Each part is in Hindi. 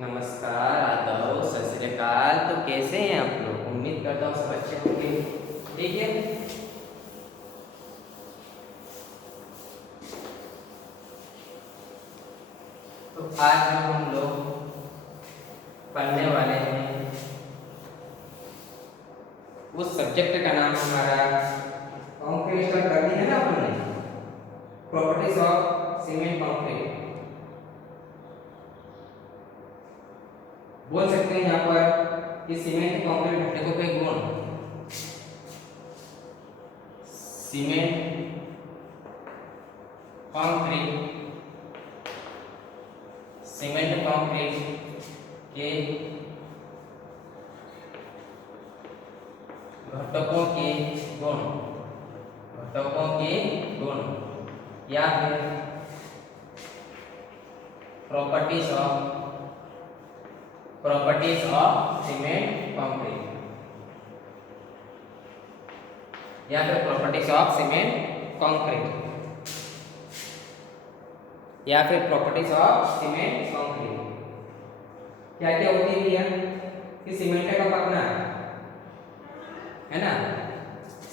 नमस्कार, आदाब, सत श्री अकाल। तो कैसे हैं आप लोग? उम्मीद करता हूँ सब अच्छे होंगे। ठीक है। तो आज हम लोग पढ़ने वाले हैं, उस सब्जेक्ट का नाम हमारा कंक्रीट स्टार्ट कर दी है ना आपने, प्रॉपर्टीज ऑफ सीमेंट कंक्रीट। बोल सकते हैं यहाँ पर कि सीमेंट कंक्रीट घटकों के गुण। सीमेंट कंक्रीट के घटकों के गुण, या फिर प्रॉपर्टीज ऑफ सीमेंट कंक्रीट, या फिर प्रॉपर्टीज ऑफ सीमेंट कंक्रीट, या फिर प्रॉपर्टीज ऑफ सीमेंट कंक्रीट। क्या क्या होती है भैया? कि सीमेंट का पकना है ना,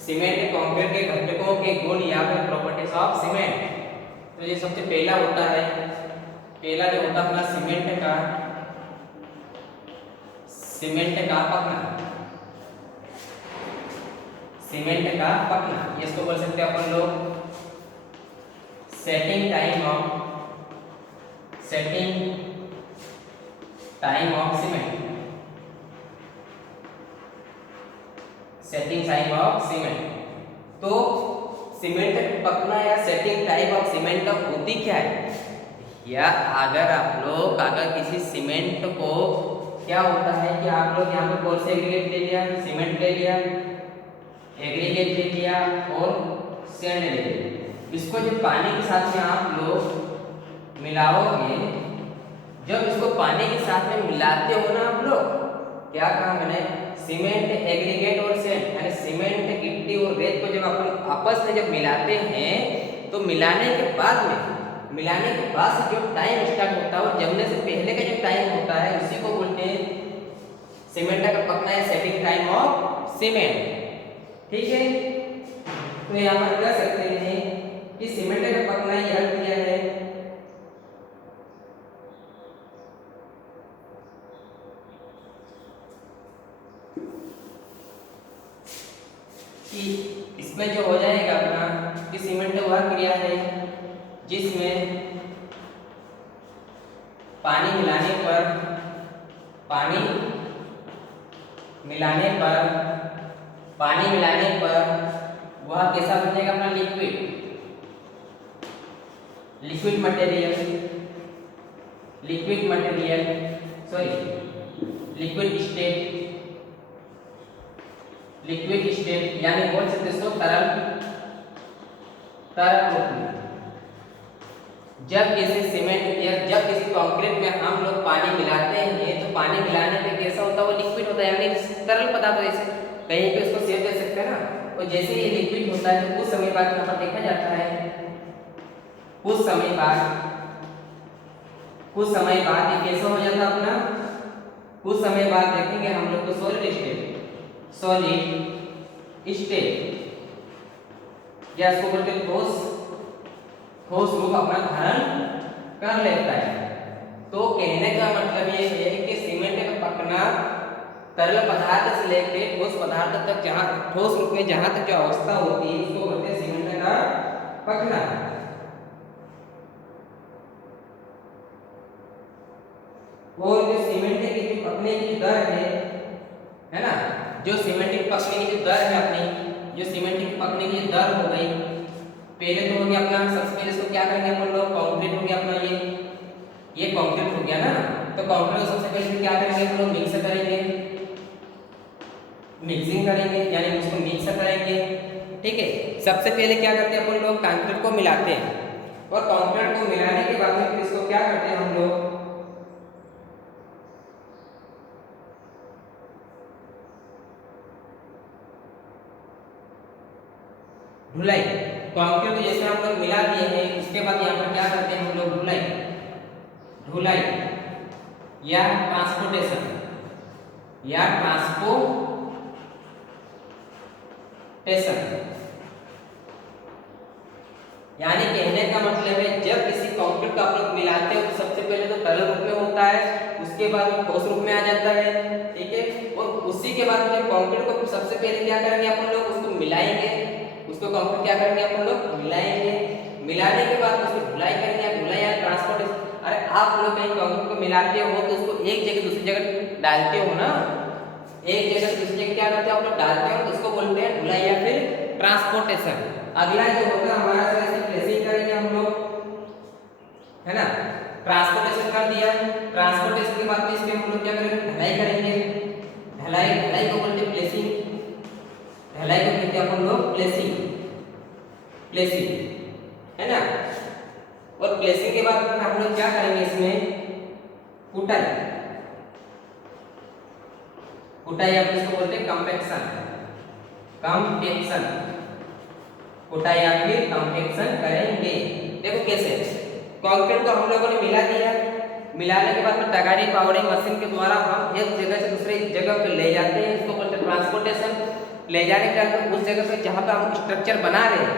सीमेंट कंक्रीट के घटकों के गुण या फिर प्रॉपर्टीज ऑफ सीमेंट। तो ये सबसे पहला होता है, पहला जो होता है अपना सीमेंट का पकना, इसको बोल सकते हैं अपन लोग सेटिंग टाइम ऑफ सीमेंट। तो सीमेंट पकना या सेटिंग टाइम ऑफ सीमेंट का होती क्या है? या अगर किसी सीमेंट को क्या होता है कि आप लोग यहाँ पे कौन से एग्रीगेट ले लिया, सीमेंट ले लिया, एग्रीगेट ले लिया और सैंड ले लिया। इसको जब पानी के साथ में आप लोग मिलाओगे, जब इसको पानी के साथ में मिलाते हो ना आप लोग, क्या कहा मैंने? सीमेंट, एग्रीगेट और सैंड, यानी सीमेंट, गिट्टी और रेत को जब अपन आपस में जब मिलाते हैं, तो मिलाने के बाद से जो टाइम स्टार्ट होता है और जमने से पहले का जो टाइम होता है, उसी को बोलते हैं सीमेंट का पकना है, सेटिंग टाइम ऑफ सीमेंट। ठीक है। तो यहाँ पर कह सकते हैं कि सीमेंट का पकना यह किया है कि इसमें जो हो जाएगा अपना कि सीमेंट वह क्रिया है जिसमें पानी मिलाने पर वह कैसा बनेगा अपना लिक्विड स्टेट, यानी बोल सकते इसको तरल रूप में। जब किसी कंक्रीट में हम लोग पानी मिलाते हैं, तो पानी मिलाने पे कैसा होता है? वो लिक्विड होता है, यानी तरल पदार्थ। जैसे कहीं पे उसको सेव दे सकते हैं ना, और जैसे ये लिक्विड होता है तो कुछ समय बाद यहाँ पर देखा जाता है, कुछ समय बाद ये कैसा हो जाता है अपना, कुछ समय बाद देखेंगे हम लोग को सॉलिड स्टेट, या इसको बोलते हैं ठोस रूप अपना धारण कर लेता है। तो कहने का मतलब ये है कि सीमेंट का पकना तरल पदार्थ से लेकर ठोस पदार्थ तक, जहाँ ठोस रूप में जहाँ तक जो अवस्था होती है, उसको बोलते हैं सीमेंट का पकना। और जो सीमेंट की जो पकने की दर है ना, जो सीमेंट की पकने की जो दर है अपनी, जो सीमेंट की पकने की दर हो गई, पहले तो हो गया अपना, सबसे पहले इसको क्या करेंगे अपन लोग? कंक्रीट हो गया अपना, ये कंक्रीट हो गया ना। तो कंक्रीट को सबसे पहले क्या करेंगे हम लोग? मिक्सिंग करेंगे, यानी उसको मिक्स करेंगे। ठीक है। सबसे पहले क्या करते हैं अपन लोग? कंक्रीट को मिलाते हैं, और कंक्रीट को मिलाने के बाद में फिर इसको क्या करते हैं हम लोग? धुलाई। कंक्रीट को जैसे हम लोग मिला दिए हैं, उसके बाद यहाँ पर क्या करते हैं हम लोग? धुलाई या ट्रांसपोर्टेशन या ट्रांसपोर्टेशन। यानी कहने का मतलब है जब किसी कंक्रीट को आप लोग मिलाते हो तो सबसे पहले तो तरल रूप में होता है, उसके बाद वो ठोस रूप में आ जाता है, ठीक है। और उसी के बाद जब कंक्रीट को सबसे पहले क्या करेंगे अपन लोग, उसको मिलाएंगे, उसको कंक्रीट क्या करेंगे अपन लोग मिलाएंगे, मिलाने के बाद उसकी धुलाई करेंगे, धुलाई या ट्रांसपोर्टेशन। अरे आप लोग कहीं कंक्रीट को मिलाते हो तो उसको एक जगह दूसरी जगह डालते हो ना, एक जगह दूसरी जगह क्या करते हो आप लोग डालते हो, तो उसको बोलते हैं धुलाई या फिर ट्रांसपोर्टेशन। अगला जो होगा हमारा प्लेसिंग करेंगे हम लोग, है ना। ट्रांसपोर्टेशन कर दिया, ट्रांसपोर्टेशन के बाद में इसके हम लोग क्या करेंगे ढलाई करेंगे, ढलाई ढलाई को बोलते हैं प्लेसिंग, ढलाई को कहते हैं अपन लोग प्लेसिंग, प्लेसिंग, है ना। और प्लेसिंग के बाद हम लोग क्या करेंगे इसमें कुटाई, कुटाई या फिर इसको बोलते हैं कंपैक्शन, कंपैक्शन, कुटाई या फिर कंपैक्शन करेंगे। देखो कैसे, कंक्रीट को हम लोगों ने मिला दिया, मिलाने के बाद में तगारी पावड़े मशीन के द्वारा हम एक जगह से दूसरी जगह पे ले जाते हैं, इसको बोलते हैं ट्रांसपोर्टेशन। ले जाने के बाद उस जगह पे जहाँ पे हम स्ट्रक्चर बना रहे हैं,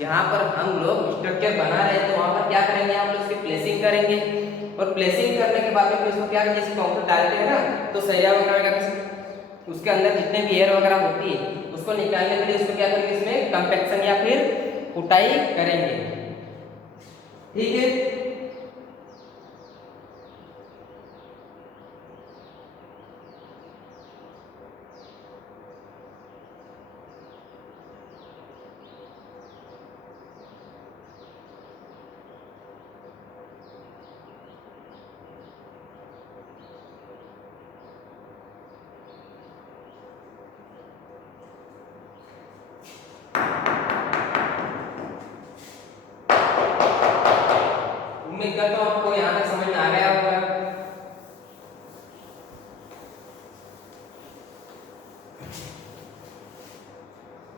जहाँ पर हम लोग स्ट्रक्चर बना रहे हैं तो वहाँ पर क्या करेंगे हम लोग उसकी प्लेसिंग करेंगे। और प्लेसिंग करने के बाद में उसको क्या करेंगे, जैसे कंक्रीट डालते हैं ना तो सरिया वगैरह उसके अंदर जितने भी एयर वगैरह होती है उसको निकालने के लिए उसको क्या करेंगे इसमें कंपैक्शन या फिर कुटाई करेंगे, ठीक है। उम्मीद करता हूँ आपको यहाँ तक समझ में आ गया होगा।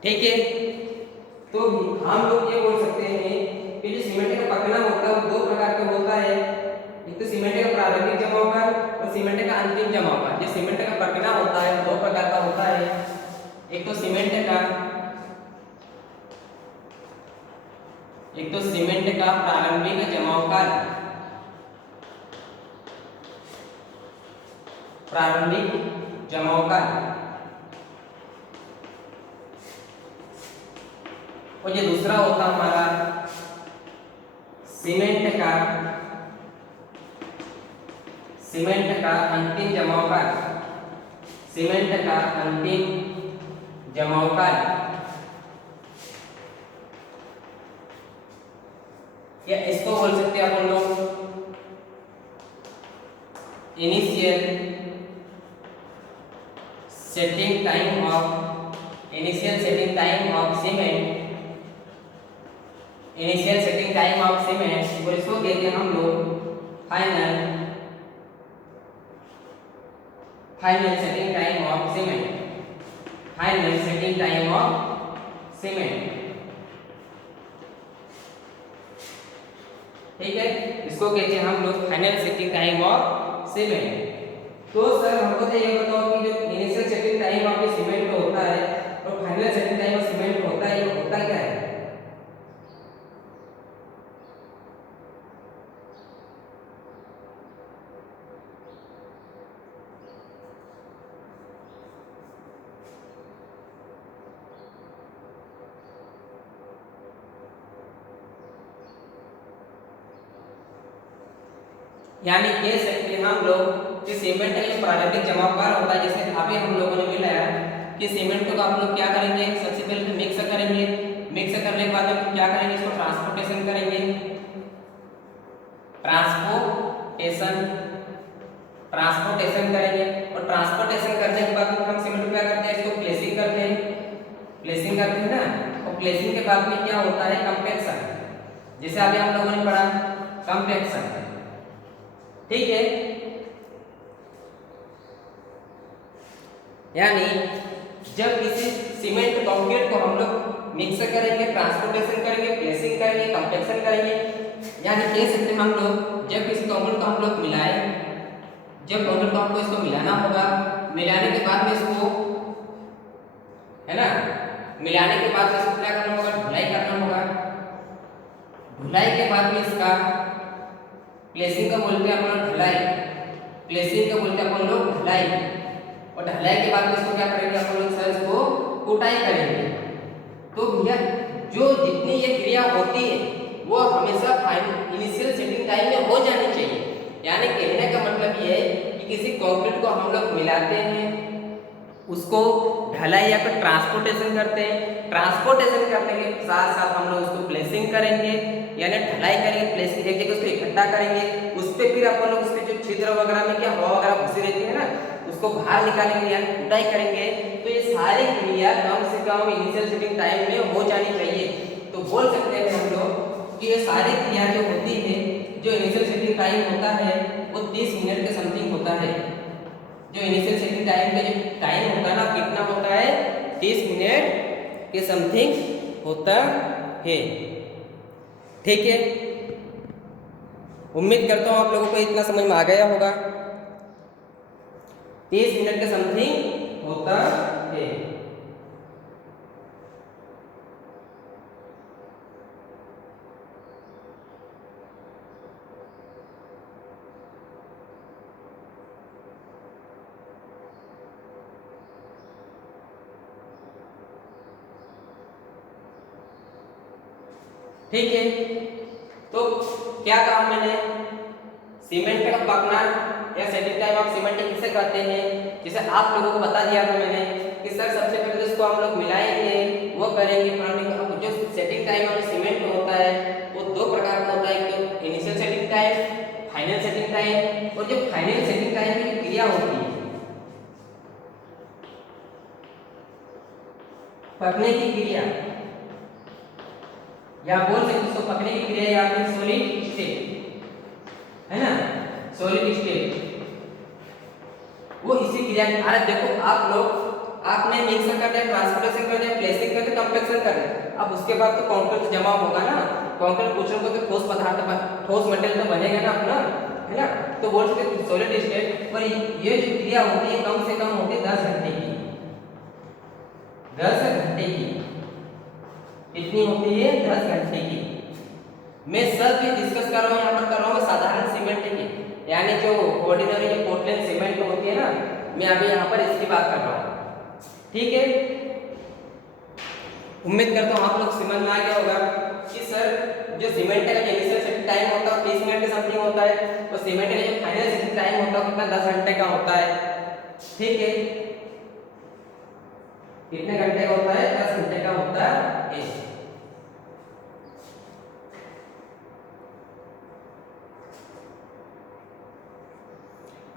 ठीक है, तो हम लोग ये बोल सकते हैं कि जो सीमेंट का पकना होता है वो दो प्रकार का होता है, एक तो सीमेंट का प्रारंभिक जमावकार और सीमेंट का अंतिम जमावकार। जो सीमेंट का पकना होता है वो दो प्रकार का होता है, एक तो सीमेंट का प्रारंभिक जमावकार, प्रारंभिक जमावकार, और ये दूसरा होता हमारा सीमेंट का अंतिम जमावकार, सीमेंट का अंतिम जमावकार। या इसको बोल सकते हैं अपन लोग initial setting time of cement, initial setting time of cement, और इसको कहते हैं हम लोग final setting time of cement, final setting time of cement, ठीक है। इसको कहते हैं हम लोग final setting time of cement. तो सर हमको तो ये बताओ कि जो initial setting time of cement होता है और final setting time of cement होता है, ये होता क्या है? यानी कह सकते हैं हम लोग कि सीमेंट का जो प्रारंभिक जमावकार होता है, जैसे अभी हम लोगों ने मिलाया कि सीमेंट को आप लोग क्या करेंगे, सबसे पहले तो मिक्स करेंगे, मिक्स करने के बाद हम क्या करेंगे, इसको ट्रांसपोर्टेशन करेंगे, ट्रांसपोर्टेशन करेंगे। और ट्रांसपोर्टेशन करने के बाद हम सीमेंट को क्या करते हैं, इसको प्लेसिंग करते हैं ना। और प्लेसिंग के बाद में क्या होता है, कंपैक्शन, जैसे अभी हम लोगों ने पढ़ा कंपैक्शन, ठीक है। यानी जब किसी सीमेंट कंक्रीट को हम लोग मिक्स करेंगे, ट्रांसपोर्टेशन करेंगे, प्लेसिंग करेंगे, कंपैक्शन करेंगे, यानी कह सकते हैं हम लोग जब किसी कंक्रीट को हम लोग मिलाएं, आपको इसको मिलाना होगा। मिलाने के बाद में इसको, है ना, मिलाने के बाद इसको क्या करना होगा, ढुलाई करना होगा। ढुलाई के बाद में इसका प्लेसिंग का बोलते हैं अपन लोग ढुलाई, प्लेसिंग का बोलते हैं अपन लोग ढुलाई। और ढलाई के बाद में इसको क्या करेंगे अपन लोग, सर इसको कुटाई करेंगे। तो भैया जो जितनी ये क्रिया होती है वो हमेशा इनिशियल सेटिंग टाइम में हो जानी चाहिए। यानी कहने का मतलब ये है कि किसी कंक्रीट को हम लोग मिलाते हैं, उसको ढलाई या फिर ट्रांसपोर्टेशन करते हैं। ट्रांसपोर्टेशन करने के साथ साथ हम लोग उसको प्लेसिंग करेंगे, यानी ढलाई करेंगे, प्लेसिंग एक जगह उसको इकट्ठा करेंगे। उस पर फिर अपन लोग उसके जो छिद्र वगैरह में क्या हवा वगैरह घुसी रहती है ना, उसको बाहर निकालेंगे यानी कुटाई करेंगे। तो ये सारी क्रिया कम से कम इनिशियल सेटिंग टाइम में हो जानी चाहिए। तो बोल सकते हैं हम लोग कि ये सारी क्रिया जो होती है, जो इनिशियल सेटिंग टाइम होता है वो 30 मिनट के समथिंग होता है। जो इनिशियल सेटिंग टाइम का जो टाइम होता है ना, कितना होता है, 30 मिनट के समथिंग होता है। ठीक है, उम्मीद करता हूँ आप लोगों को इतना समझ में आ गया होगा। 30 मिनट के समथिंग होता है। ठीक है, तो क्या कहा मैंने, सीमेंट का पकना या सेटिंग टाइम ऑफ सीमेंट किसे कहते हैं। जैसे आप लोगों को बता दिया था मैंने कि सर सबसे पहले इसको हम लोग मिलाएंगे, वो करेंगे, परंतु जो सेटिंग टाइम ऑफ सीमेंट होता है वो दो प्रकार का होता है। एक तो initial setting time, final setting time. और जो फाइनल सेटिंग टाइम की क्रिया होती है, पकने की क्रिया, या बोल सकते उसको पकने की क्रिया, या फिर सॉलिड स्टेट, है ना, सॉलिड स्टेट, वो इसी क्रिया। अरे देखो आप लोग, आपने मिक्सर कर दिया, ट्रांसपोर्टेशन कर दिया, प्लेसिंग कर दिया, कंपैक्शन कर दिया, अब उसके बाद तो कंक्रीट जमा होगा ना। कंक्रीट कुछ को तो ठोस पदार्थ, ठोस मटेरियल तो बनेगा ना अपना, है ना। तो बोल सकते सॉलिड स्टेट। और ये जो क्रिया होती है कम से कम होती है 10 घंटे की, 10 घंटे की। कितनी होती है, 10 घंटे की। मैं सब भी डिस्कस कर रहा हूँ, यहाँ पर कर रहा हूँ साधारण सीमेंट की, यानी जो ऑर्डिनरी जो पोर्टलैंड सीमेंट होती है ना, मैं अभी यहाँ पर इसकी बात कर रहा हूँ। ठीक है, उम्मीद करता हूँ आप लोग समझ में आ गया होगा कि सर जो सीमेंट का जो इनिशियल सेटिंग टाइम होता है 30 मिनट के समथिंग होता है, और सीमेंट का जो फाइनल सेटिंग टाइम होता है कितना, 10 घंटे का होता है। ठीक है, कितने घंटे का होता है, 10 घंटे का होता है।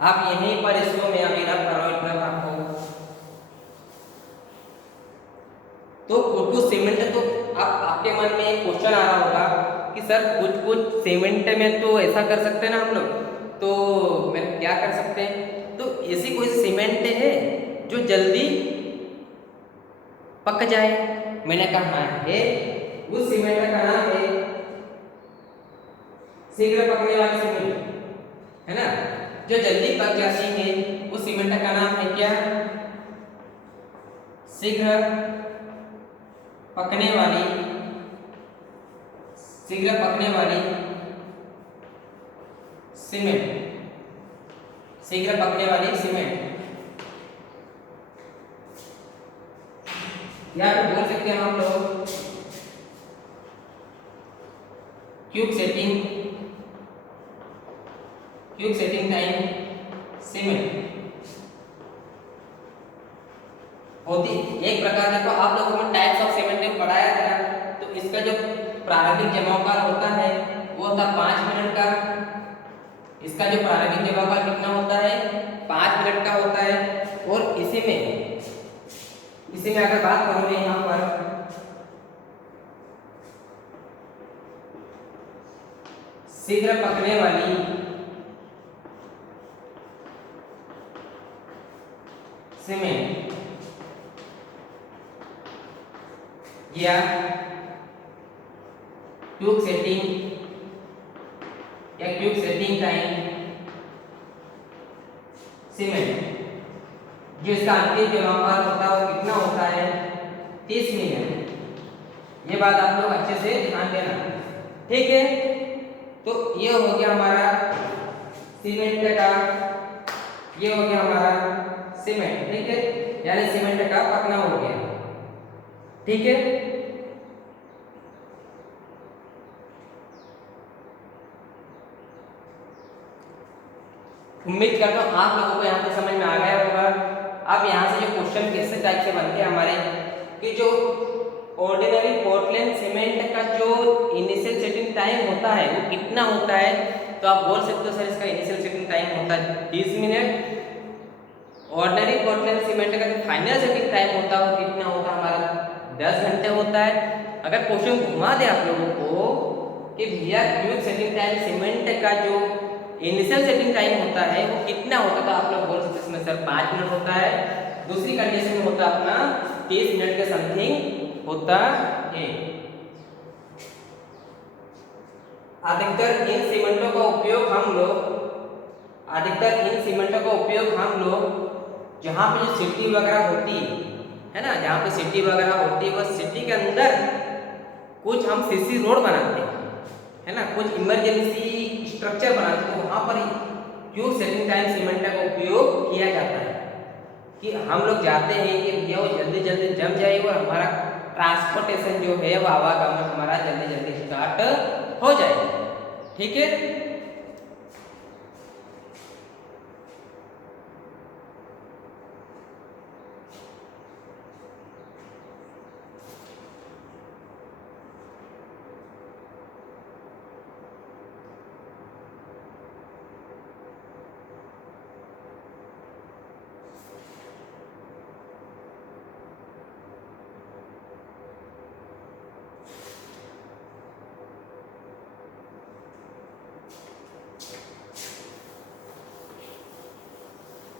आप यहीं पर इसको मैं अभी रख कर रहा हूं इतना आपको। तो कुछ सीमेंट तो आपके मन में एक क्वेश्चन आ रहा होगा कि सर कुछ सीमेंट में तो ऐसा कर सकते हैं ना हम लोग, तो मैं क्या कर सकते हैं। तो ऐसी कोई सीमेंट है जो जल्दी पक जाए, मैंने कहा है उस सीमेंट का नाम है शीघ्र पकने वाली सीमेंट, है ना, जो जल्दी पक जाती है। उस सीमेंट का नाम है क्या, शीघ्र पकने वाली, शीघ्र पकने वाली सीमेंट, शीघ्र पकने वाली सीमेंट। या फिर बोल सकते हैं हम लोग क्यूब सेटिंग टाइम सीमेंट होती। एक प्रकार देखो आप लोगों को टाइप्स ऑफ सीमेंट में पढ़ाया था, तो इसका जो प्रारंभिक जमाव काल होता है वो होता 5 मिनट का। इसका जो प्रारंभिक जमाव काल कितना होता है, 5 मिनट का होता है। और इसी में अगर बात करोगे यहाँ पर शीघ्र पकने वाली सीमेंट या क्यूब सेटिंग टाइम सीमेंट जो इसका अंतिम जो लंबाई होता है वो कितना होता है 30 मिनट। ये बात आप लोग अच्छे से ध्यान देना, ठीक है। तो ये हो गया हमारा सीमेंट का, ये हो गया हमारा सीमेंट, ठीक है, यानी सीमेंट का पकना हो गया, ठीक है। उम्मीद करता हूँ आप लोगों को यहाँ पे समझ में आ गया होगा। अब यहाँ से जो क्वेश्चन कैसे टाइप से बनते हैं हमारे कि जो ऑर्डिनरी पोर्टलैंड सीमेंट का जो इनिशियल सेटिंग टाइम होता है वो कितना होता है, तो आप बोल सकते हो सर इसका इनिशियल सेटिंग टाइम होता है 30 मिनट। ऑर्डिनरी पोर्टलैंड सीमेंट का जो फाइनल सेटिंग टाइम होता है वो कितना होता है हमारा 10 घंटे होता है। अगर क्वेश्चन घुमा दे आप लोगों को कि भैया क्विक सेटिंग टाइम सीमेंट का जो इनिशियल सेटिंग टाइम होता है वो कितना होता है, तो आप लोग बोल सकते हैं इसमें सर 5 मिनट होता है। दूसरी कंडीशन में होता है अपना 30 मिनट के समथिंग होता है। अधिकतर इन सीमेंटों का उपयोग हम लोग जहाँ पे जो सिटी वगैरह होती है ना, जहाँ पे सिटी वगैरह होती है वह सिटी के अंदर कुछ हम सीसी रोड बनाते हैं, है ना, कुछ इमरजेंसी स्ट्रक्चर बनाते हैं, तो वहाँ पर क्विक सेटिंग टाइम सीमेंट का उपयोग किया जाता है कि हम लोग चाहते हैं कि भैया वो जल्दी जल्दी जम जाए और हमारा ट्रांसपोर्टेशन जो है वो आवागमन हमारा जल्दी जल्दी स्टार्ट हो जाए, ठीक है।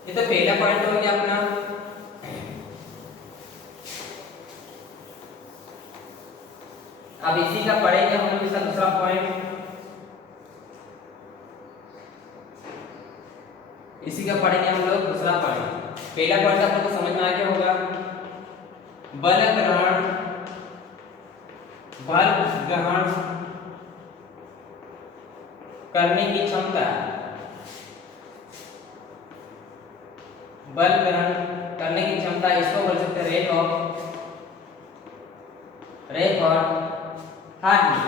ये तो पहला पॉइंट हो गया अपना। अब इसी का पढ़ेंगे हम लोग इसका दूसरा पॉइंट, इसी का पढ़ेंगे हम लोग दूसरा पॉइंट। पहला पॉइंट आप लोगों को समझ में आ गया होगा, बल ग्रहण करने की क्षमता, बल ग्रहण करने की क्षमता, इसको बोल सकते हैं rate of hardening.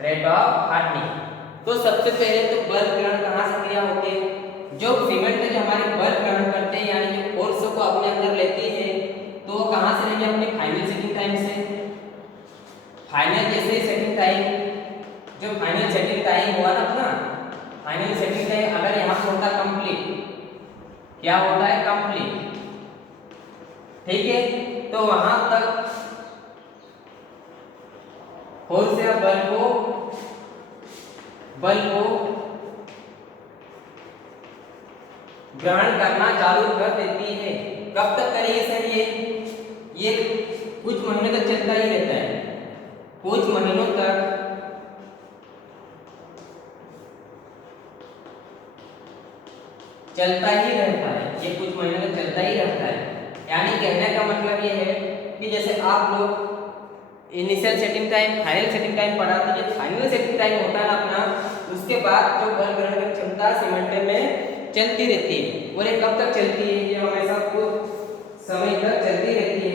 Rate of hardening. तो सबसे पहले तो बल ग्रहण कहाँ से क्रिया होती है, जो सीमेंट जो हमारे बल ग्रहण करते हैं यानी जो फोर्स को अपने अंदर लेती है, तो वो कहाँ से लेंगे, अपने फाइनल सेटिंग टाइम से। फाइनल जैसे सेटिंग टाइम, जो फाइनल सेटिंग टाइम हुआ ना अपना, फाइनल सेटिंग टाइम अगर यहाँ पर होता कंप्लीट, क्या होता है कंप्लीट, ठीक है, तो वहां तक फोर्स या बल को ग्रहण करना चालू कर देती है। कब तक करेगी सर ये कुछ महीने तक चलता ही रहता है, कुछ महीनों तक चलता ही रहता है, ये कुछ महीनों तक चलता ही रहता है। यानी कहने का मतलब ये है कि जैसे आप लोग initial setting time final setting time पढ़ाते हैं, फाइनल सेटिंग टाइम होता है ना अपना, उसके बाद जो बल ग्रहण की क्षमता सीमेंट में चलती रहती है, और ये कब तक चलती है, ये हमेशा कुछ समय तक चलती रहती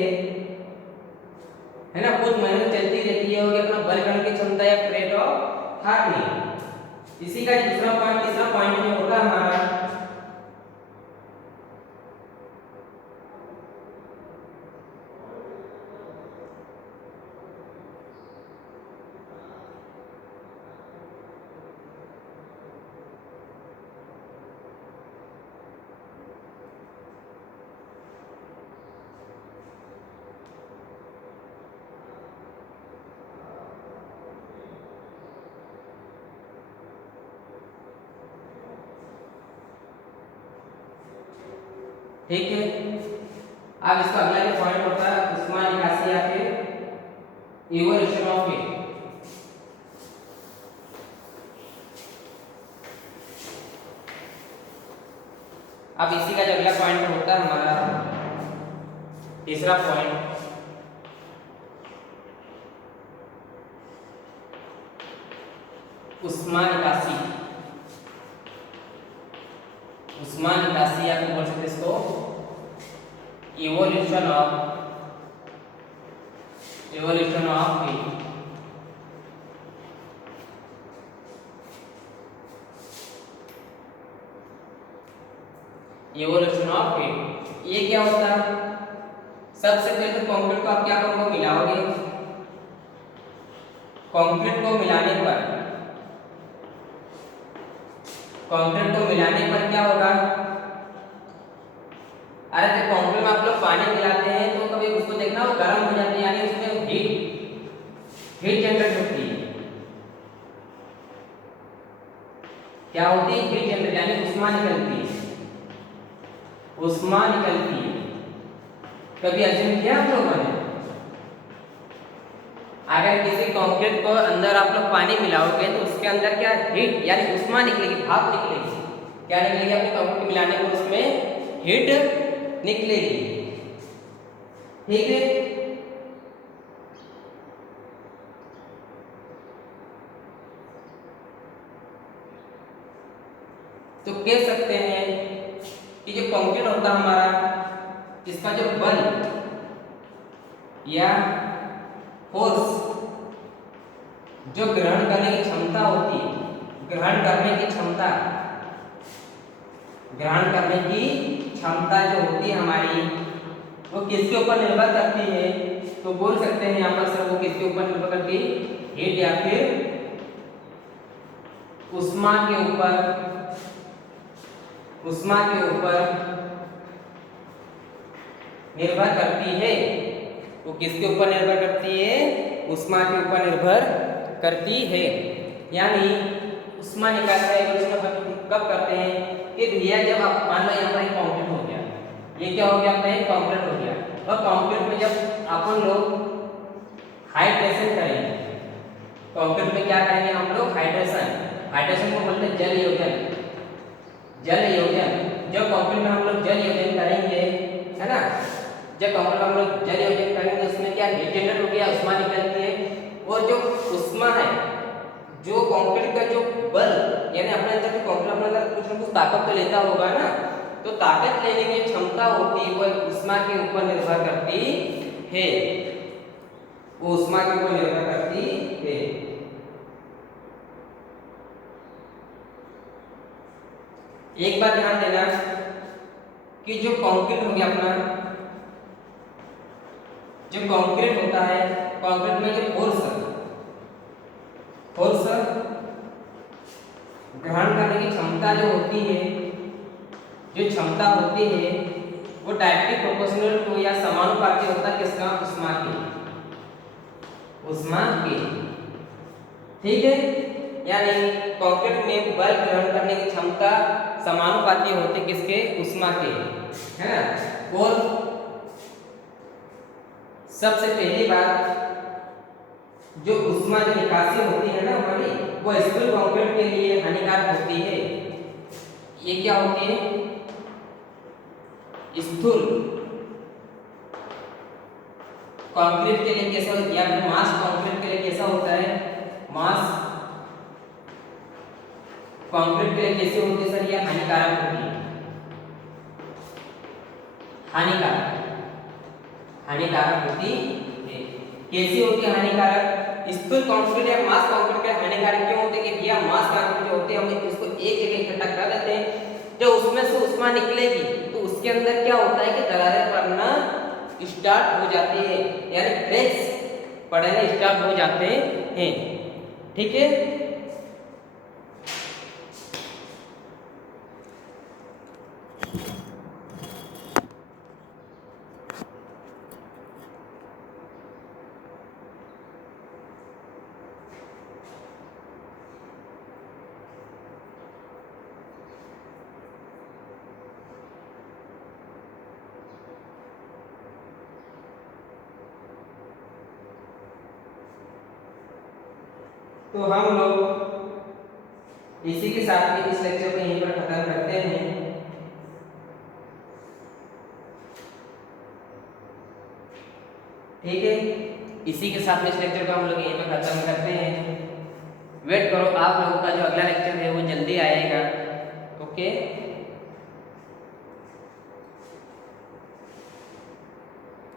है ना, कुछ महीनों तक चलती रहती है, और ये अपना बल ग्रहण की क्षमता या रेट ऑफ हार्डनिंग। इसी का तीसरा पॉइंट जो होता है हमारा, ठीक है। अब इसका अगला जो पॉइंट होता है उष्मा निकासी या फिर इवोल्यूशन ऑफ हीट। अब इसी का जो अगला पॉइंट होता है हमारा तीसरा पॉइंट, उष्मा निकासी। उष्मा निकासी आप बोल सकते इसको evolution of heat. Evolution of heat ये क्या होता है? सबसे पहले तो कंक्रीट को आप क्या करोगे, मिलाओगे। कंक्रीट को मिलाने पर क्या होगा? अरे जब कंक्रीट में आप लोग पानी मिलाते हैं तो कभी उसको देखना वो गर्म हो जाती है, यानी उसमें हीट जनरेट होती है। क्या होती है? हीट जनरेट, यानी उष्मा निकलती है। कभी अध्ययन किया आप लोगों ने? अगर किसी कंक्रीट को अंदर आप लोग पानी मिलाओगे तो उसके अंदर क्या हीट यानी उष्मा निकलेगी, भाप निकलेगी। क्या निकलेगी? आपने कंक्रीट मिलाने पर उसमें हीट निकलेगी। ठीक है, तो कह सकते हैं कि जो कंक्रीट होता है हमारा, इसका जो बल या फोर्स, जो ग्रहण करने की क्षमता होती है, ग्रहण करने की क्षमता जो होती है हमारी, वो किसके ऊपर निर्भर करती है? तो बोल सकते हैं यहाँ पर सर वो किसके ऊपर निर्भर करती है? हीट या फिर उष्मा के ऊपर निर्भर करती है। वो किसके ऊपर निर्भर करती है? उष्मा के ऊपर निर्भर करती है। यानी उष्मा निकालने का इवोल्यूशन कब करते हैं कि भैया जब आप मान लो यहाँ पर एक कंक्रीट हो गया, ये क्या हो गया अपना एक कंक्रीट हो गया, और कंक्रीट में जब अपन लोग हाइड्रेशन करेंगे, कंक्रीट में क्या करेंगे हम लोग? हाइड्रेशन को बोलते हैं जल योजन। जब कंक्रीट में हम लोग जल योजन करेंगे, है ना, जब कंक्रीट में हम लोग जल योजन करेंगे तो उसमें क्या हीट जनरेट हो गया, उष्मा निकलती है। और जो उष्मा है, जो कंक्रीट का जो बल यानी अपने अंदर जो कंक्रीट अपने अंदर कुछ ना कुछ ताकत तो लेता होगा ना, तो ताकत लेने की क्षमता होती है वो उष्मा के ऊपर निर्भर करती है। वो उष्मा के ऊपर निर्भर करती है। एक बात ध्यान देना कि जो कंक्रीट हो गया अपना, जो कंक्रीट होता है, कंक्रीट में जो फोर्स ग्रहण करने की क्षमता जो होती है, वो डायरेक्टली प्रोपोर्शनल टू या समानुपाती होता है किसका? उष्मा के। ठीक है, यानी कंक्रीट में बल ग्रहण करने की क्षमता समानुपाती होती किसके? उष्मा के, है ना। और सबसे पहली बात, जो उष्मा जो निकासी होती है ना हमारी, वो स्थूल कंक्रीट के लिए हानिकारक होती है। ये क्या होती है? स्थूल कंक्रीट के लिए कैसा, या फिर मास कंक्रीट के लिए कैसा होता है? मास कंक्रीट के लिए कैसे होती है सर? ये हानिकारक होती है। हानिकारक होती है। कैसी होती है हानिकारक? स्थूल कंक्रीट या मास कंक्रीट के हानिकारक क्यों होते हैं कि भैया मास कंक्रीट जो होती है हम इसको एक जगह इकट्ठा कर देते हैं, जब उसमें से उष्मा निकलेगी तो उसके अंदर क्या होता है कि दरारें पड़ना स्टार्ट हो जाती है, यानी क्रैक्स पड़ने स्टार्ट हो जाते हैं। ठीक है, तो हम लोग इसी के साथ इस लेक्चर को यहीं पर खत्म करते हैं। ठीक है, इसी के साथ में इस लेक्चर को हम लोग यहीं पे खत्म करते हैं। वेट करो, आप लोगों का जो अगला लेक्चर है वो जल्दी आएगा। ओके।